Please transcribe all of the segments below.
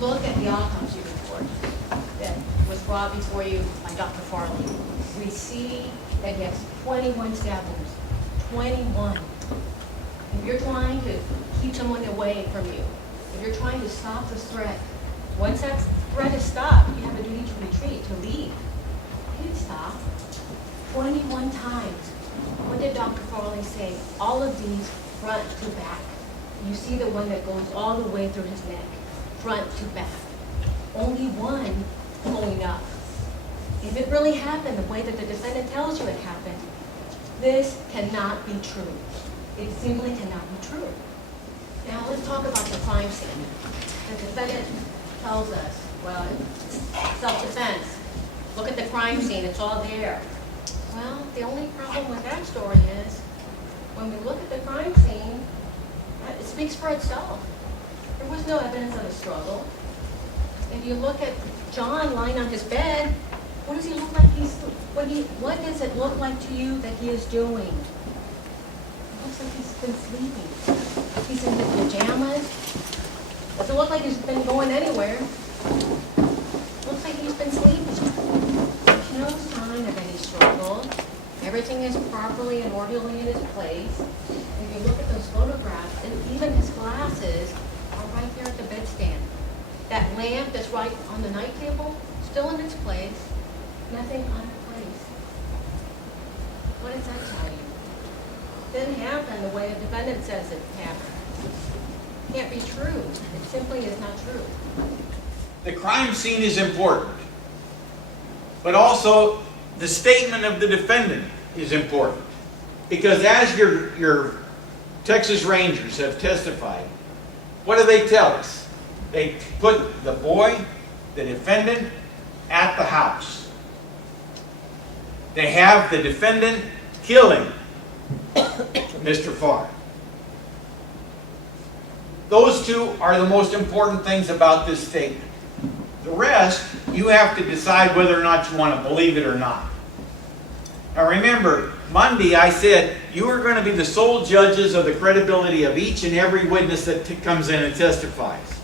look at the autopsy report that was brought before you by Dr. Farley, we see that he has 21 stab wounds. 21. If you're trying to keep someone away from you, if you're trying to stop this threat, once that threat is stopped, you have a duty to retreat, to leave. He didn't stop. 21 times. What did Dr. Farley say? All of these front to back. You see the one that goes all the way through his neck, front to back. Only one going up. If it really happened the way that the defendant tells you it happened, this cannot be true. It simply cannot be true. Now let's talk about the crime scene. The defendant tells us, well, it's self-defense. Look at the crime scene, it's all there. Well, the only problem with that story is, when we look at the crime scene, it speaks for itself. There was no evidence of a struggle. If you look at John lying on his bed, what does he look like what does it look like to you that he is doing? It looks like he's been sleeping. He's in his pajamas. Doesn't look like he's been going anywhere. Looks like he's been sleeping. There's no sign of any struggle. Everything is properly and orderly in its place. If you look at those photographs, and even his glasses are right there at the bedstand. That lamp that's right on the night table, still in its place. Nothing out of place. What does that tell you? It didn't happen the way the defendant says it happened. It can't be true. It simply is not true. The crime scene is important, but also the statement of the defendant is important, because as your Texas Rangers have testified, what do they tell us? They put the boy, the defendant, at the house. They have the defendant killing Mr. Farr. Those two are the most important things about this statement. The rest, you have to decide whether or not you want to believe it or not. Now remember, Monday I said you are going to be the sole judges of the credibility of each and every witness that comes in and testifies.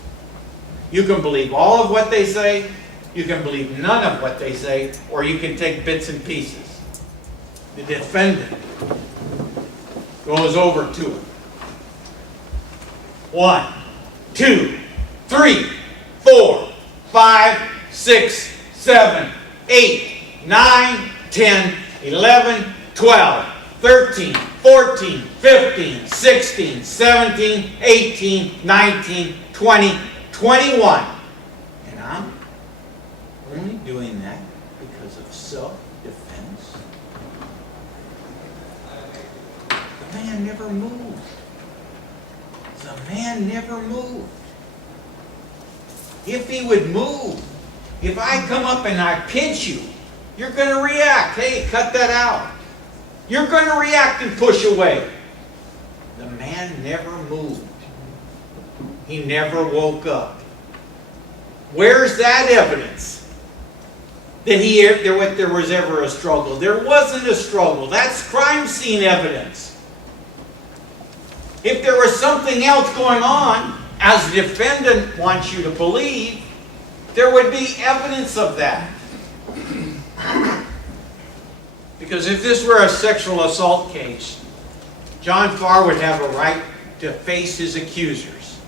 You can believe all of what they say, you can believe none of what they say, or you can take bits and pieces. The defendant goes over to it. 1, 2, 3, 4, 5, 6, 7, 8, 9, 10, 11, 12, 13, 14, 15, 16, 17, 18, 19, 20, 21. And I'm only doing that because of self-defense. The man never moved. The man never moved. If he would move, if I come up and I pinch you, you're going to react. Hey, cut that out. You're going to react and push away. The man never moved. He never woke up. Where's that evidence that there was ever a struggle? There wasn't a struggle. That's crime scene evidence. If there was something else going on, as the defendant wants you to believe, there would be evidence of that. Because if this were a sexual assault case, John Farr would have a right to face his accusers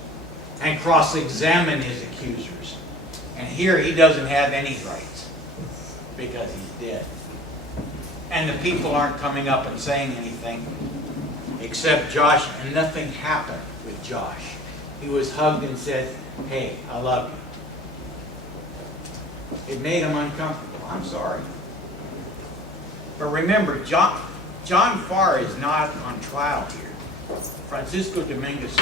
and cross-examine his accusers. And here he doesn't have any rights because he's dead. And the people aren't coming up and saying anything except Josh, and nothing happened with Josh. He was hugged and said, hey, I love you. It made him uncomfortable. I'm sorry. But remember, John Farr is not on trial here. Francisco Dominguez is.